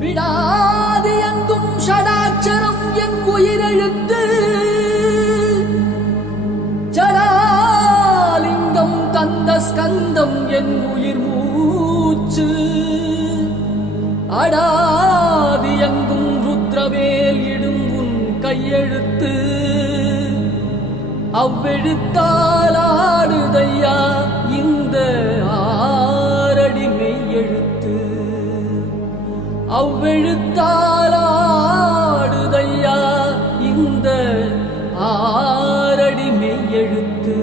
விடாது எங்கும் ஷடாட்சரம் என் உயிரெழுத்து ஜடாலிங்கம் கந்த ஸ்கந்தம் என் உயிர் மூச்சு அடாதி எங்கும் ருத்ரவேல் இடும் உன் கையெழுத்து அவ்வெழுத்தால் ஆடுதையா இந்த ஆரடி மெய்யெழுத்து அவ்வெழுத்தால் ஆடுதையா இந்த ஆரடி மெய்யெழுத்து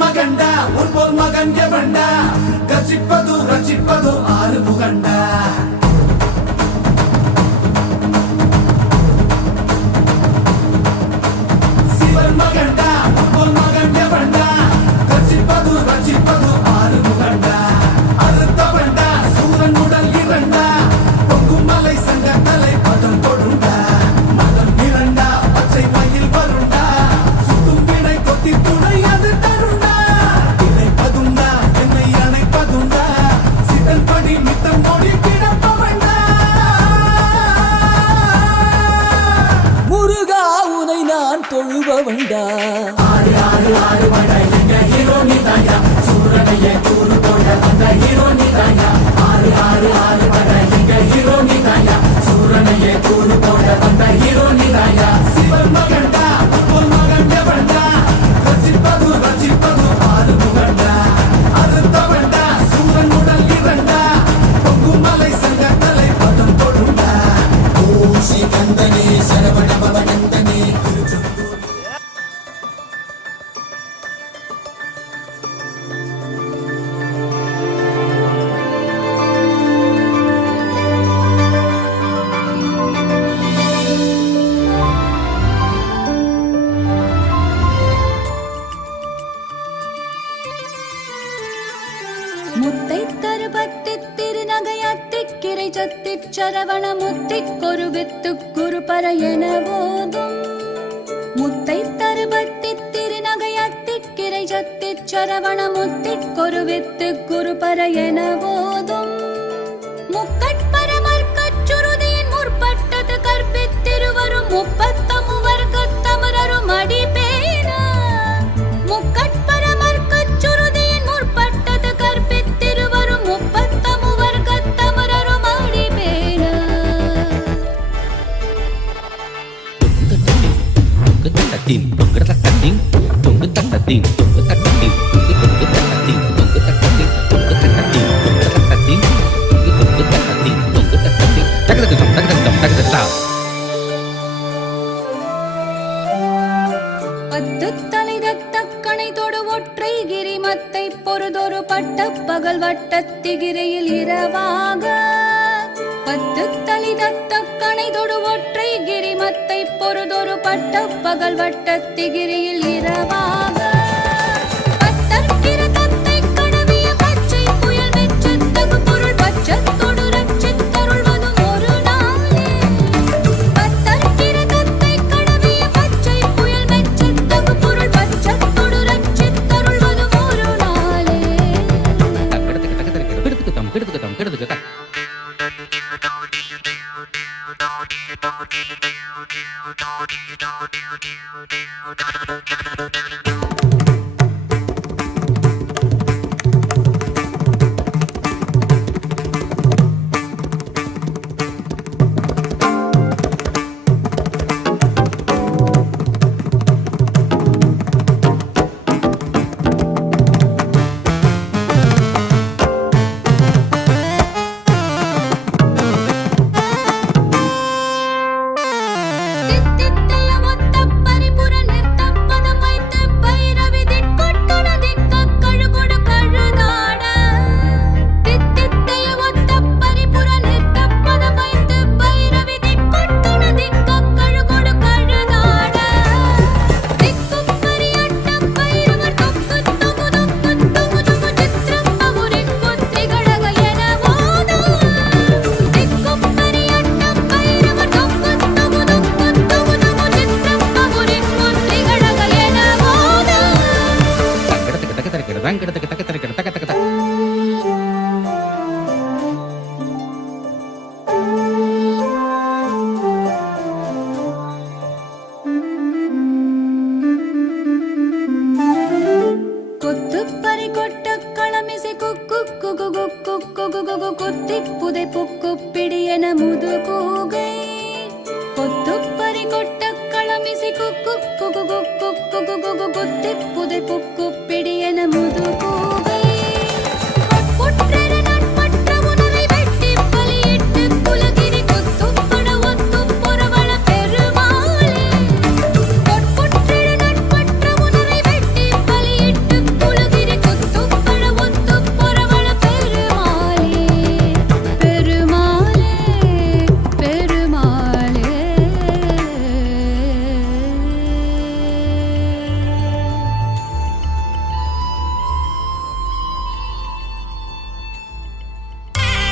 மகண்டா உன்போல் மகன் எவண்டா கச்சிப்பது ரச்சிப்பது ஆறு முகண்டா சிவன் மகண்டா உன்போல் மகன் எவண்டா கச்சிப்பது ரச்சிப்பது ஆறு முகண்டா அறுத்தவண்டா சூரன் உடல் இரண்டா பொங்கும் மலை சங்க தலை பதம் கொடுண்டா மதம் இரண்டா பச்சை மயில் வருண்டா சுத்தும் வினை கொத்தி துணை அது தருண்டா முருகா உனை நான் தொழுபவண்டா ஆறு ஆறு ஆறு வடை எங்க ஹீரோ நீதாயா சூரனையே கூறு கொண்ட வந்த ஹீரோ நீதாயா ஆறு ஆறு ஆறு வடை எங்க ஹீரோ நீதாயா சூரனையே கூறு கொண்ட வந்த ஹீரோ நீதாயா சிவன் மகண்டா உன் மகன் எவண்டா ரச்சிப்பது ரச்சிப்பது ஆறு முகண்டா அறுத்தவண்டா சூரன் உடல் இரண்டா பொங்கும் மலை சங்க தலை பதம் கொடுண்டா ஓஷி கந்தனே சரவண பவனந்தனே முத்தை தருபத்தி திருநகையத்திக்கிரை சத்திச் சரவண முத்திக் கொருவித்து குருபர என போதும் முத்தை தருபத்தி திருநகையத்திக்கிரை சத்திச் சரவண முத்திக் கொருவித்து குருபர என போதும் முக்கட்பரமர்க்கச் சுருதியின் முற்பட்டது கற்பித்திருவரும் முப்பத்தமு வர்க்கத்தமரரும் அடிபேன முக்கட்பரமர்க்கச் சுருதியின் முற்பட்டது கற்பித்திருவரும் முப்பத்தமு வர்க்கத்தமரரும் அடிபேன பத்து தலை தக்கணை தொடு ஒற்றை கிரிமத்தை பொறுதொரு பட்ட பகல் வட்டத்திகிரையில் இரவாக பத்து தலை தக்கணை தொடு ஒற்றை கிரிமத்தை பொறுதொரு பட்ட பகல் வட்டத்திகிரையில் இரவாக பத்தற்கிற தத்தை கடவிய பச்சை புயல் வெச்சத்தகு பொருள் பச்சத்தொடு ரட்சித்தருள்வதும் ஒரு நாளே பத்தற்கிற தத்தை கடவிய பச்சை புயல் வெச்சத்தகு பொருள் பச்சத்தொடு ரட்சித்தருள்வதும் ஒரு நாளே Thank you. ரங்கடத்துக்கு தக்க தக்க தக்க தக்க தக்க. கொத்துப்பறி கொட்ட களமிசை குக்கு குகு குக்கு குகு குகு குத்தி புதை புக்கு பிடியன முது